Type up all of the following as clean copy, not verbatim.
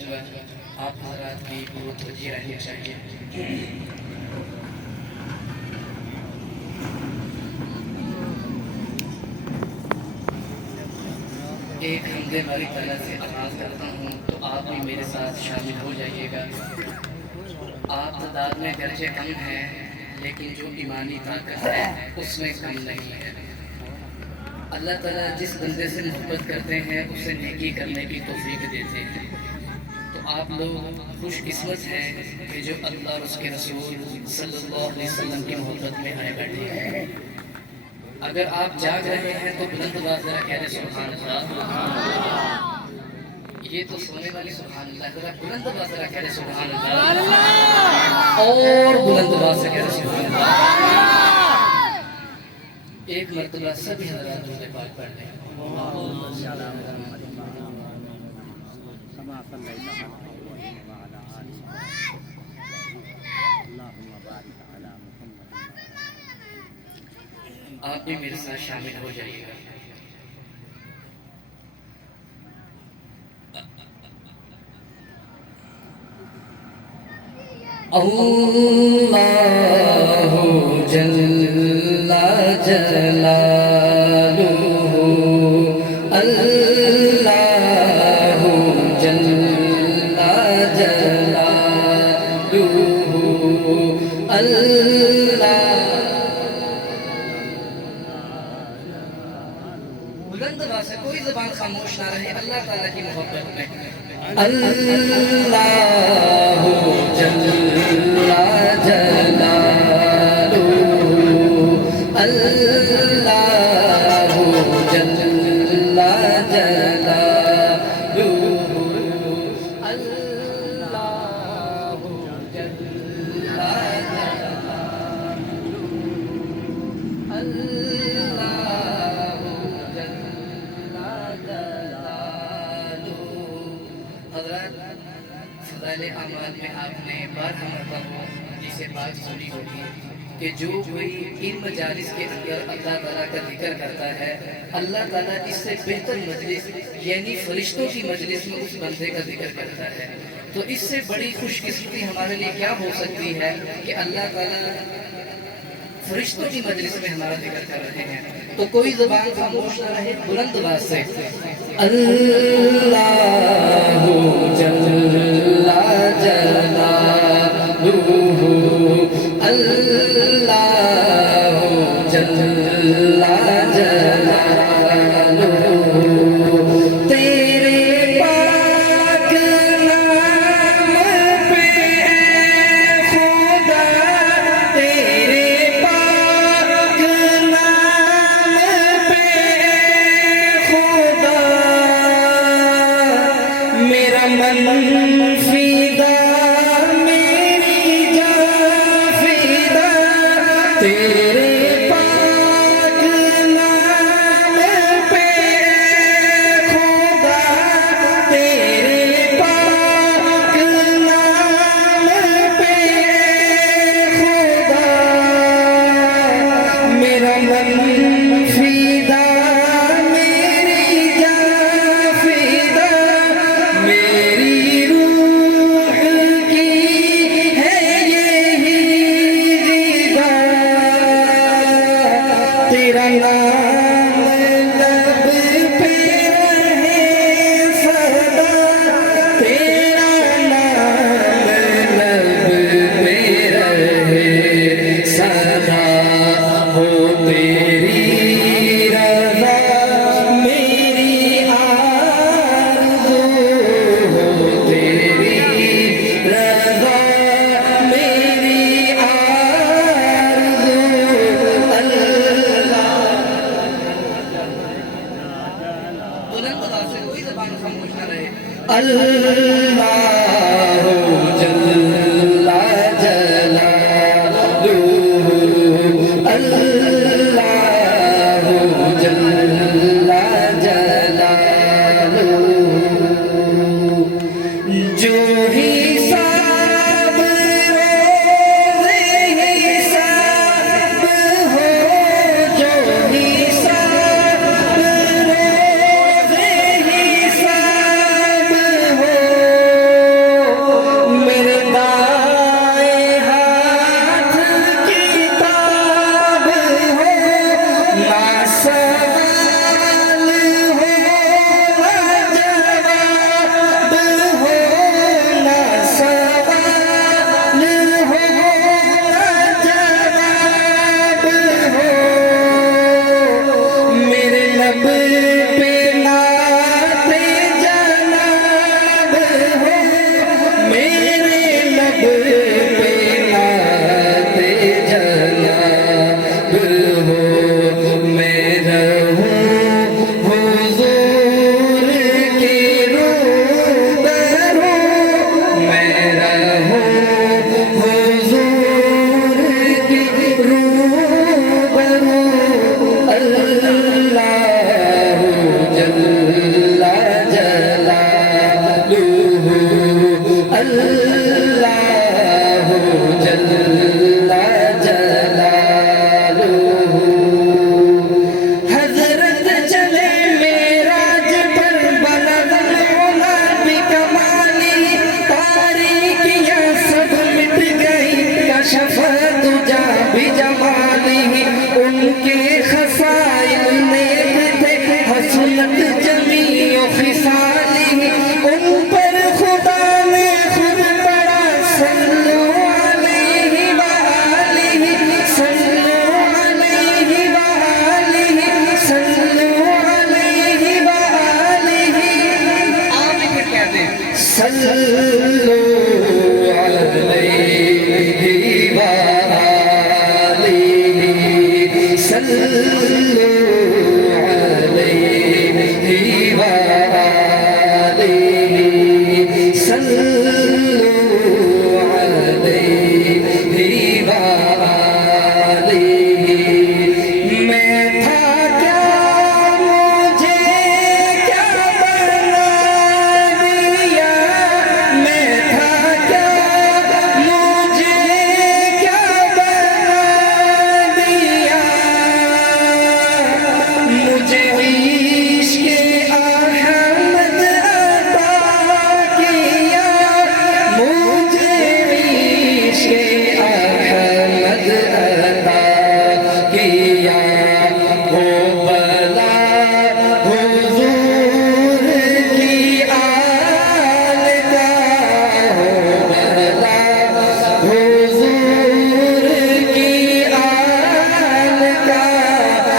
چاہوں گا آپ حضرات کی پوری توجہ رہنی چاہیے۔ ایک حمد باری تعالیٰ سے آغاز کرتا ہوں تو آپ بھی میرے ساتھ شامل ہو جائیے گا۔ آپ تعداد میں گرچہ کم ہیں لیکن جو ایمانی طاقت ہے اس میں کم نہیں ہے۔ اللہ تعالیٰ جس بندے سے محبت کرتے ہیں اسے نیکی کرنے کی توفیق دیتے ہیں۔ تو آپ لوگ خوش قسمت ہیں کہ جو اللہ اور اس کے رسول صلی اللہ علیہ وسلم کی محبت میں آئے بیٹھے ہیں۔ اگر آپ جاگ رہے ہیں تو بلند آواز ذرا کہہ دیں سبحان اللہ۔ یہ تو سونے والی سبحان اللہ، ذرا بلند آواز ذرا کہہ دیں سبحان اللہ، اور بلند آواز سے کہہ دیں سبحان اللہ۔ ایک مرتبہ سبھی حضرات درود پاک پڑھ لیں۔ آپ بھی میرے ساتھ شامل ہو جائیے گا۔ اللہ جل جلالہ، اللہ جل جلالہ، اللہ بلند آواز سے کوئی زبان خاموش نہ رہے اللہ تعالیٰ کی محبت میں۔ اللہ جل جلالہ، اللہ جل جلالہ، اللہ جل فضائل اعمال میں آپ نے بارہا مرتبہ جسے بات سنی ہوگی کہ جو کوئی ان مجالس کے اندر اللہ تعالیٰ کا ذکر کرتا ہے اللہ تعالیٰ اس سے بہتر مجلس یعنی فرشتوں کی مجلس میں اس بندے کا ذکر کرتا ہے۔ تو اس سے بڑی خوش قسمتی ہمارے لیے کیا ہو سکتی ہے کہ اللہ تعالیٰ فرشتوں کی مجلس میں ہمارا ذکر کر رہے ہیں۔ تو کوئی زبان خاموش نہ رہے، بلند آواز سے اللہ جل جلالہ، اللہ جل جلالہ، تیرے پاک نام پہ خدا، تیرے پاک نام پہ خدا، میرا من فیدا، میری جان فیدا، تیرے پاک نام پہ خدا، تیرے پاک نام پہ خدا، میرا من فیدا، میری جان فیدا، میری روح کی ہے یہی ریدا، تیرا نام لب پہ رہے سدا، تیرا نام لب پہ رہے سدا، ہو تیری رضا میری آرزو، ہو تیری رضا میری آرزو، اللہ بلند آواز سے کوئی زبان خاموش نہ رہے، اللہ جل جلالہ، اللہ جل جلالہ، جو حساب روز حساب ہو، جو حساب روز حساب ہو، صلو علیہ وآلہ صلو علیہ وآلہ صلو علیہ وآلہ میں تھا کیا مجھے کیا بنا دیا میں تھا کیا مجھے کیا بنا دیا مجھے عشق احمد عطا کیا مجھے عشق احمد عطا کیا ہو بلا حضور کی آل کا ہو بلا حضور کی آل کا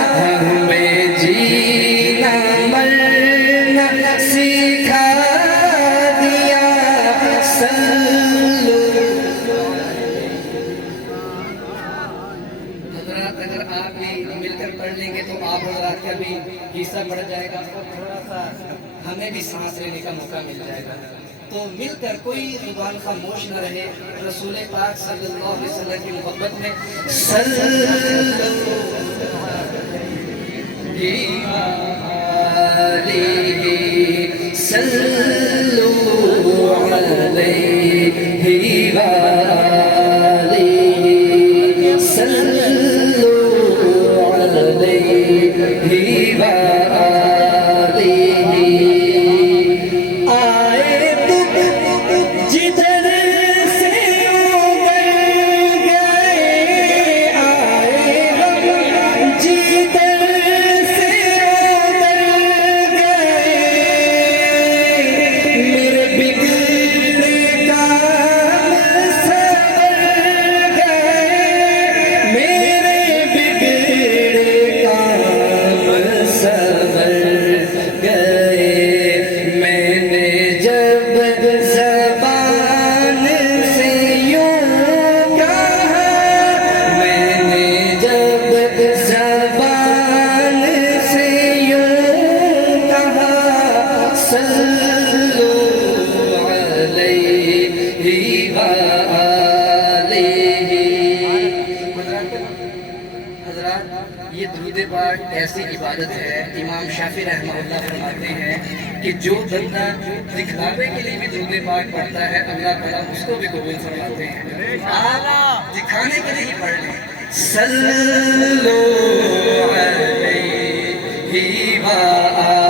ہمیں جینا مرنا سکھا دیا صلو حضرات اگر آپ بھی مل کر پڑھ لیں گے تو آپ حضرات کا بھی حصہ بڑھ جائے گا اور تھوڑا سا ہمیں بھی سانس لینے کا موقع مل جائے گا تو مل کر کوئی زبان خاموش نہ رہے رسول پاک صلی اللہ علیہ وسلم کی محبت میں صلو علیہ صلو علیہ وآلہ صلو علیہ وآلہ آئے تم جدھر سے ابر گئے آئے ہم جدھر سے ابر گئے میرے بگڑے کام سنور گئے میرے بگڑے کام سنور گئے میں نے جب زبان سے یوں کہا میں نے جب زبان سے یوں کہا صلو علیہ وآلہ حضرات یہ درود پاک ایسی عبادت ہے امام شافعی رحمہ اللہ فرماتے ہیں کہ جو بندہ دکھلاوے کے لیے بھی درود پاک پڑھتا ہے اللہ تعالیٰ اس کو بھی قبول فرماتے ہیں آپ دکھانے کے لیے ہی پڑھ لیں صلو علیہ وآلہ